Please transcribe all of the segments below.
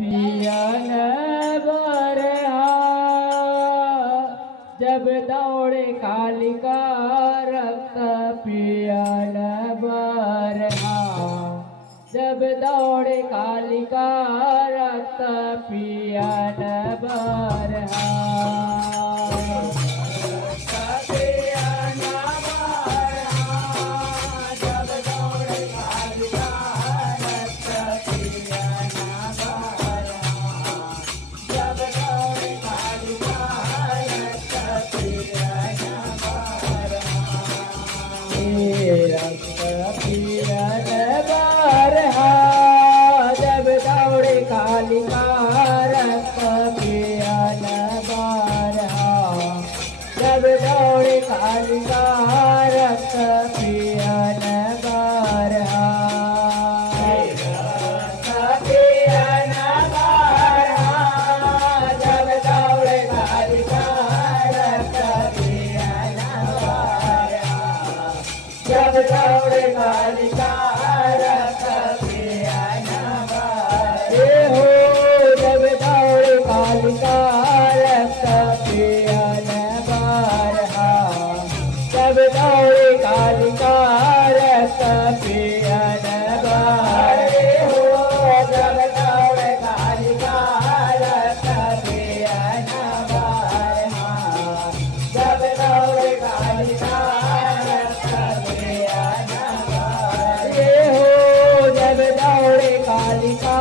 पियन बरहा जब दौड़े कालिका रक्त पियन बरहा जब दौड़े कालिका रक्त पियन बरहा जब दौड़े कालिका रक्त पियन बरहा जब दौड़े कालिका रक्त पियन बरहा पियन बरहा जब दौड़े कालिका रक्त पियन बरहा जब दौड़े कालिका रक्त पियन हो जब दौड़े कालिका रक्त पियन बरहा जब दौड़े कालिका रक्त पियन हो जब दौड़े कालिका रक्त पियन बरहा जब दौड़े कालिका रक्त पियन हो जब दौड़े कालिका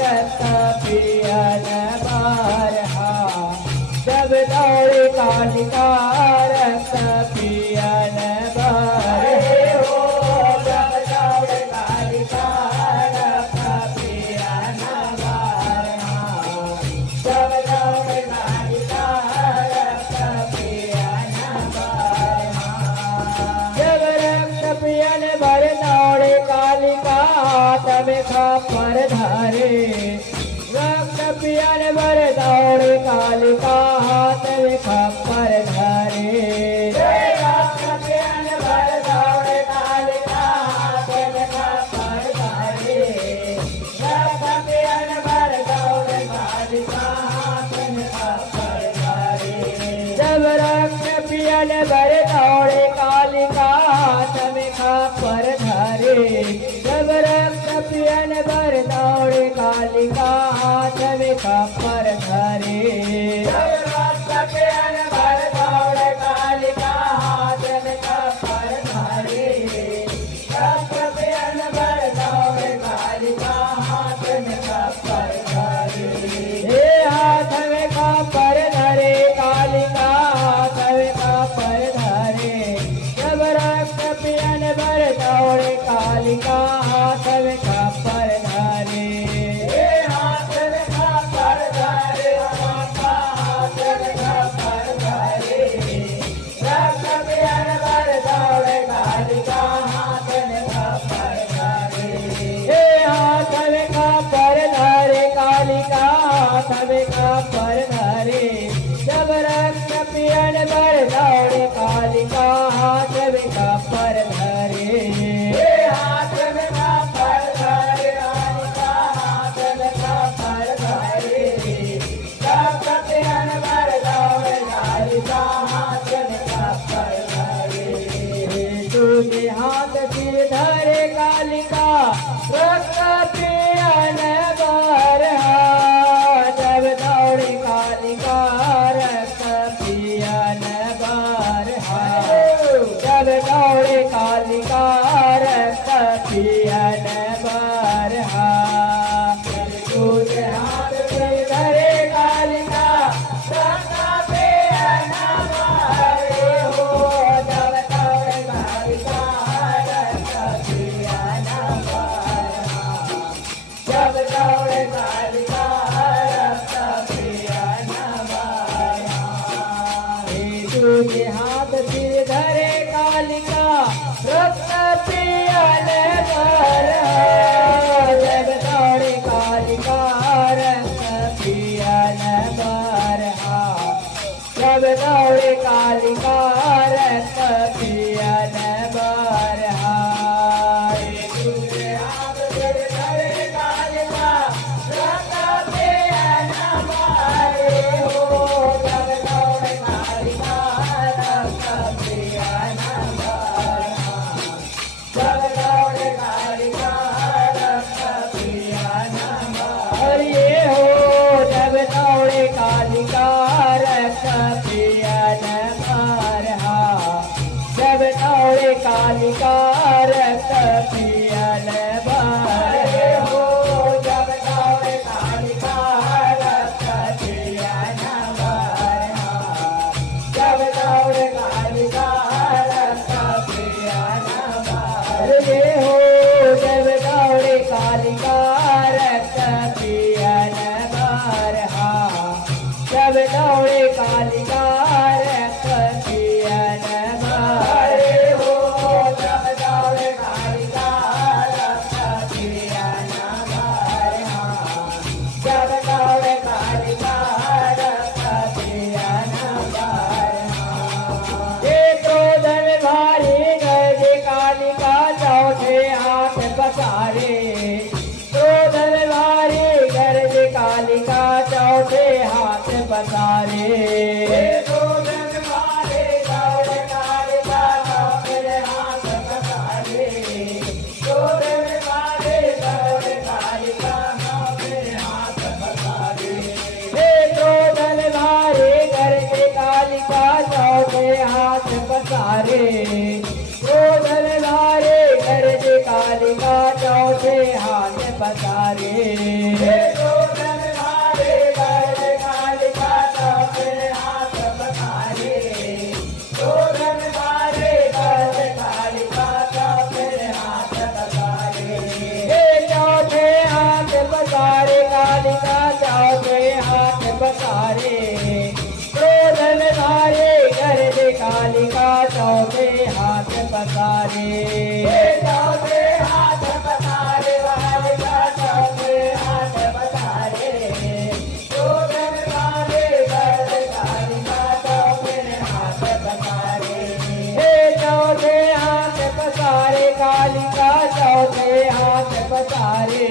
रक्त पियन बरहा जब दौड़े कालिका रक्त पियन हो जब दौड़े कालिका रक्त पियन बरहा जब दौड़े कालिका रक्त पियन बरहा जब रक्त पियन भर दौड़े कालिका तब खप्पर धरे रक्त पियन भर दौड़े कालिका तब खप्पर धरे रक्त पियन भर दौड़े कालिका तब खप्पर धरे रक्त पियन भर दौड़े कालिका तब खप्पर धरे जब रक्त पियन भर दौड़े कालिका तब खप्पर धरे जब रक्त पियन भर दौड़े कालिका तब खप्पर धरे जब रक्त पियन भर दौड़े कालिका तब खप्पर धरे रक्त पियन भर दौड़े कालिका तब खप्पर धरे हे हाथ में खप्पर धरे कालिका तब खप्पर धरे जब रक्त पियन भर दौड़े कालिका तब खप्पर धरे हे हाथ में खप्पर धरे हाथ में खप्पर धरे रक्त पियन भर दौड़े कालिका तब खप्पर धरे हे हाथ में खप्पर धरे कालिका तब खप्पर धरे जब रक्त पियन भर दौड़े कालिका तब खप्पर धरे हे हाथ में खप्पर धरे कालिका तब खप्पर धरे रक्त पियन भर दौड़े कालिका तब खप्पर धरे तुझे हाथ सिर धरे कालिका रक्त पियन बरहा जब दौड़े कालिका रक्त पियन बरहा जब दौड़े कालिका रक्त पियन बरहा तुझे हाथ सिर धरे कालिका रक्त पियन बरहा हो जब दौड़े कालिका रक्त पियन बरहा जब दौड़े कालिका रक्त पियन बरहा तुझे हाथ सिर धरे कालिका रक्त पियन बरहा जब दौड़े कालिका रक्त पियन बरहा जब दौड़े कालिका रक्त पियन बरहा तुझे हाथ सिर धरे कालिका रक्त पसारे शोधन मारे दौड़ कालिका चौके हाथ पसारे शोधन मारे दौड़ कालिका चौके हाथ पसारे हे शोधन मारे करके कालिका चौके हाथ पसारे शोधन मारे करके कालिका चौके हाथ पसारे शोधन मारे करके कालिका चौके हाथ पसारे शोधन मारे करके कालिका चौके हाथ पसारे हे चौके हाथ पसारे कालिका चौके हाथ पसारे शोधन मारे करके कालिका चौके हाथ पसारे चौके हाथ पसारे कालिका चौके हाथ पसारे शोधन मारे करके कालिका चौके हाथ पसारे हे चौके हाथ पसारे कालिका चौके हाथ पसारे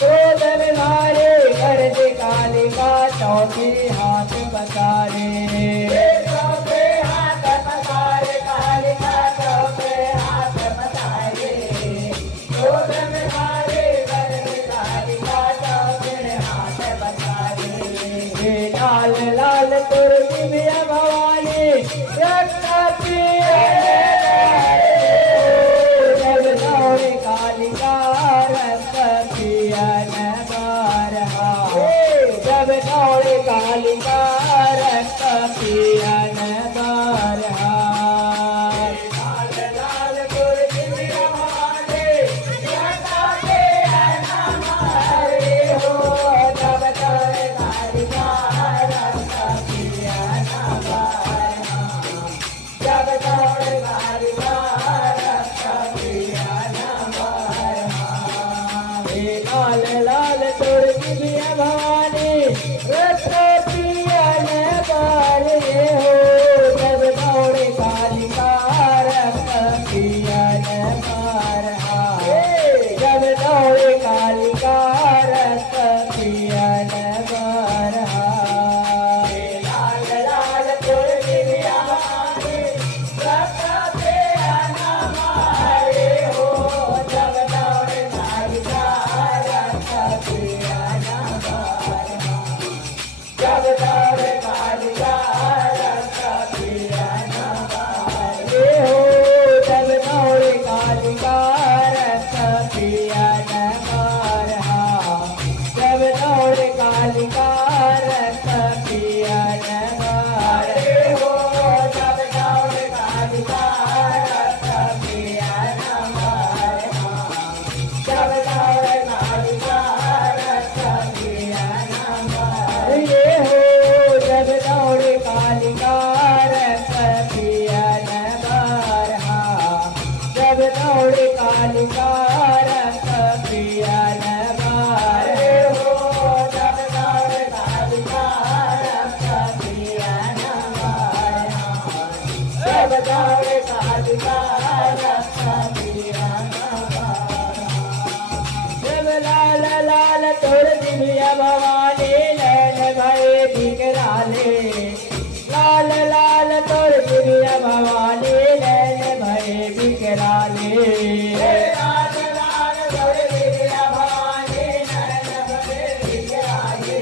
शोधन मारे करके कालिका चौके हाथ पसारे चौके हाथ पसारे कालिका चौके हाथ पसारे शोधन मारे करके कालिका चौके हाथ पसारे लाल लाल तुर दिव्या भवानी रक्त जब दौड़े कालिका रक्त पियन बारहा जब दौड़े कालिका रक्त पियन बारहा लाल लाल तुर दिव्या भवानी रक्त पियन मारे हो जब दौड़े कालिका रक्त पियन बारहा जब दौड़े कालिका रक्त पियन बारहा हे लाल लाल तुर दिव्या भवानी रक्त पियन बारे हो जब दौड़े कालिका रक्त पियन बारहा जब दौड़े कालिका रक्त पियन बारहा लाल लाल तुर दिव्या भवानी रक्त पियन मारे हो जब दौड़े कालिका रक्त पियन बारहा जब दौड़े कालिका रक्त पियन बारे हो जब दौड़े कालिका रक्त पियन बारहा जब दौड़े कालिका रक्त पियन बारे हो जब दौड़े कालिका रक्त पियन बारहा जब दौड़े कालिका रक्त पियन बारे हो जब दौड़े कालिका रक्त पियन बारहा जब दौड़े कालिका रक्त पियन बारे हो जब दौड़े कालिका रक्त पियन बारहा जब दौड़े कालिका रक्त पियन बारहा जब लाल लाल तुर दिव्या भवानी नैन भये बिकराले लाल लाल तुर दिव्या भवानी नैन भये बिकराले लाल लाल तुर दिव्या भवानी नैन भये बिकराले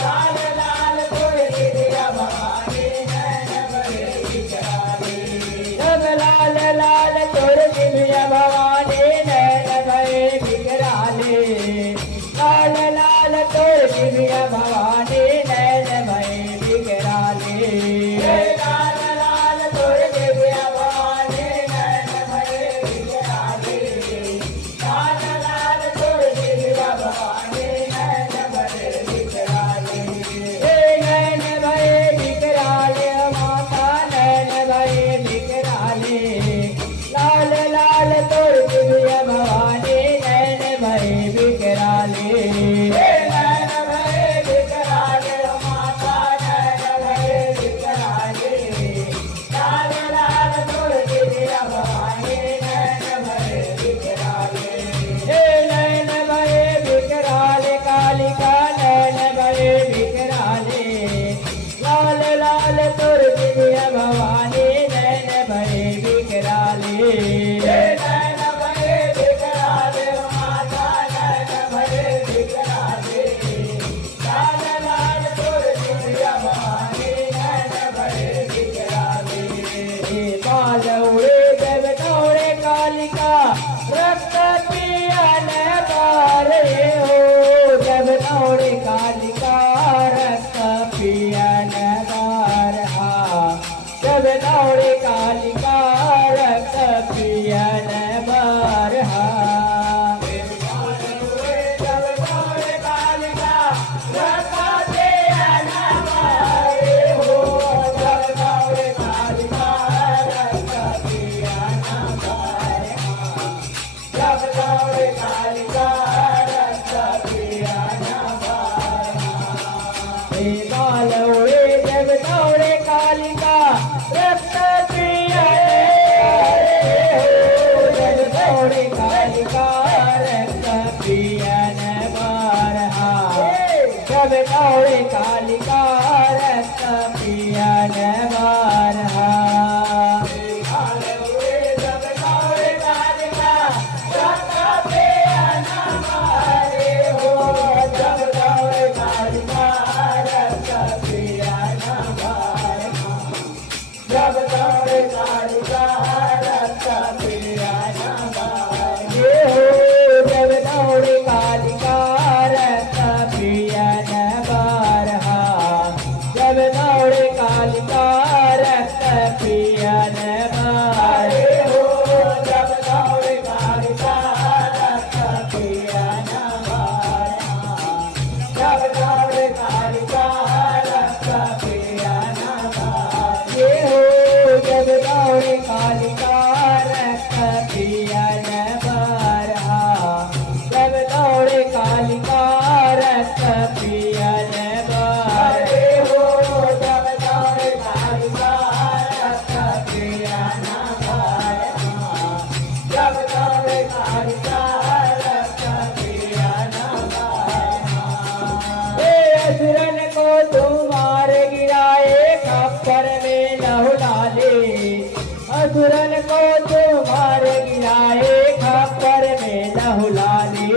लाल लाल तुर दिव्या भवानी नैन भये बिकराले जब लाल लाल तुर दिव्या भवानी नैन भये बिकराले लाल लाल तुर दिव्या भवानी नैन भये बिकराले लाल लाल तुर दिव्या भवानी नैन भये बिकराले लाल लाल तुर दिव्या भवानी नैन भये बिकराले नैन भये बिकराले माता नैन भये बिकराले लाल लाल तुर दिव्या भवानी नैन भये बिकराले नैन भये बिकराले जब दौड़े कालिका रक्त पियन बारहा जब दौड़े कालिका रक्त पियन बारे हो जब दौड़े कालिका रक्त पियन बारहा जब दौड़े कालिका रक्त पियन बारे हो जब दौड़े कालिका रक्त पियन बारहा जब दौड़े कालिका रक्त पियन बारे हो जब दौड़े कालिका रक्त पियन बारहा जब दौड़े कालिका रक्त पियन बारे हो जब दौड़े कालिका रक्त पियन बारहा जब दौड़े कालिका रक्त पियन बारे हो जब दौड़े कालिका रक्त पियन बारहा जब दौड़े कालिका रक्त पियन बारहा हे असुरन को तुम मार गिराए खप्पर में लहू डाले असुरन को तुम मार गिराए खप्पर में लहू डाले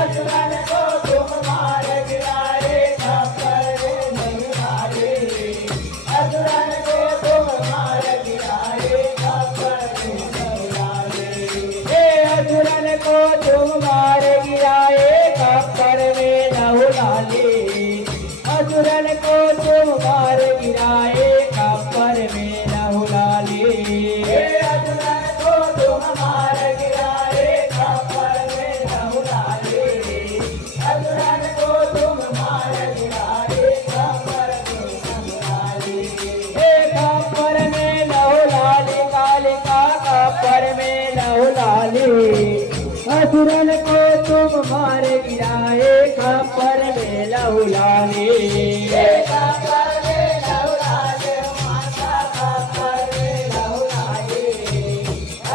असुरन को तुम मार गिराए खप्पर में लहू डाले असुरन को तुम मार गिराए खप्पर में लहू डाले असुरन को तुम मार गिराए खप्पर में लहू डाले असुरन को तुम मार गिराए खप्पर में लहू डाले असुरन को तुम मार गिराए खप्पर में लहू डाले असुरन को तुम मार गिराए खप्पर में लहू डाले खप्पर में लहू डाले कालिका खप्पर में लहू डाले असुरन को तुम मार गिराए खप्पर में लहू डाले खप्पर में लहू डाले माता खप्पर में लहू डाले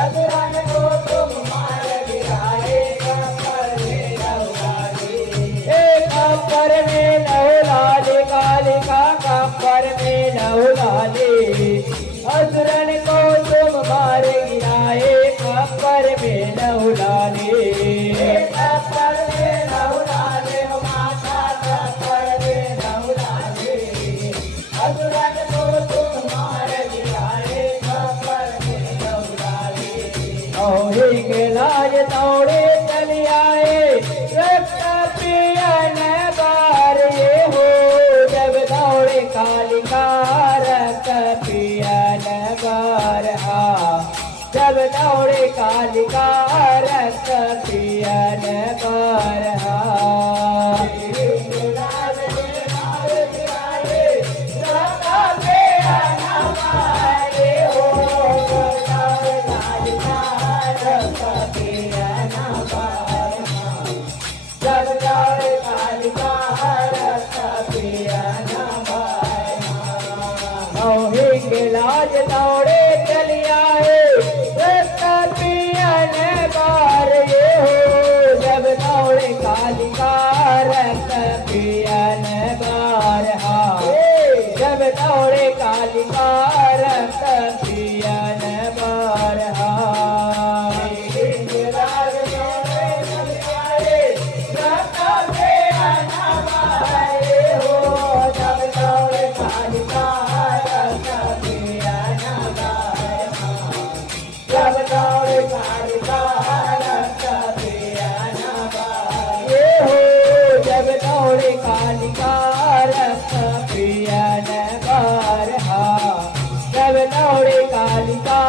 असुरन को तुम मार गिराए खप्पर में लहू डाले खप्पर में लहू डाले कालिका खप्पर में लहू डाले असुरन को तुम मार गिराए खप्पर में लहू डाले खप्पर में लहू डाले माता खप्पर में लहू डाले असुरन को तुम मार गिराए खप्पर में लहू डाले औरी के लाज दौड़े चली आए रक्त पियन बार ये हो जब दौड़े कालिका रक्त पियन बारहा जब दौड़े कालिका रक्त पियन बारहा जब दौड़े कालिका रक्त पियन बारहा के लाज दौड़े चली आए रक्त पियन बार ये हो जब दौड़े कालिका रक्त पियन बारहा जब दौड़े कालिका रक्त पियन बारहा जब दौड़े कालिका रक्त पियन बारहा जब दौड़े कालिका रक्त पियन बारहा जब दौड़े कालिका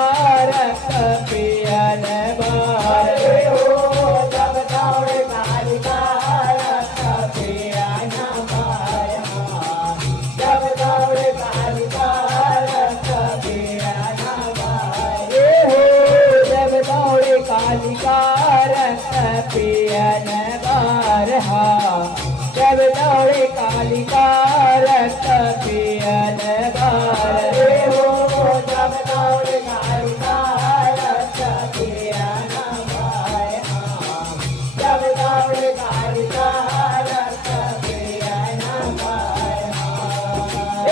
रक्त पियन बारहा जब दौड़े कालिका रक्त पियन बारहा जब दौड़े कालिका रक्त पियन जब दौड़े कालिका रक्त पियन बारहा जब दौड़े कालिका रक्त पियन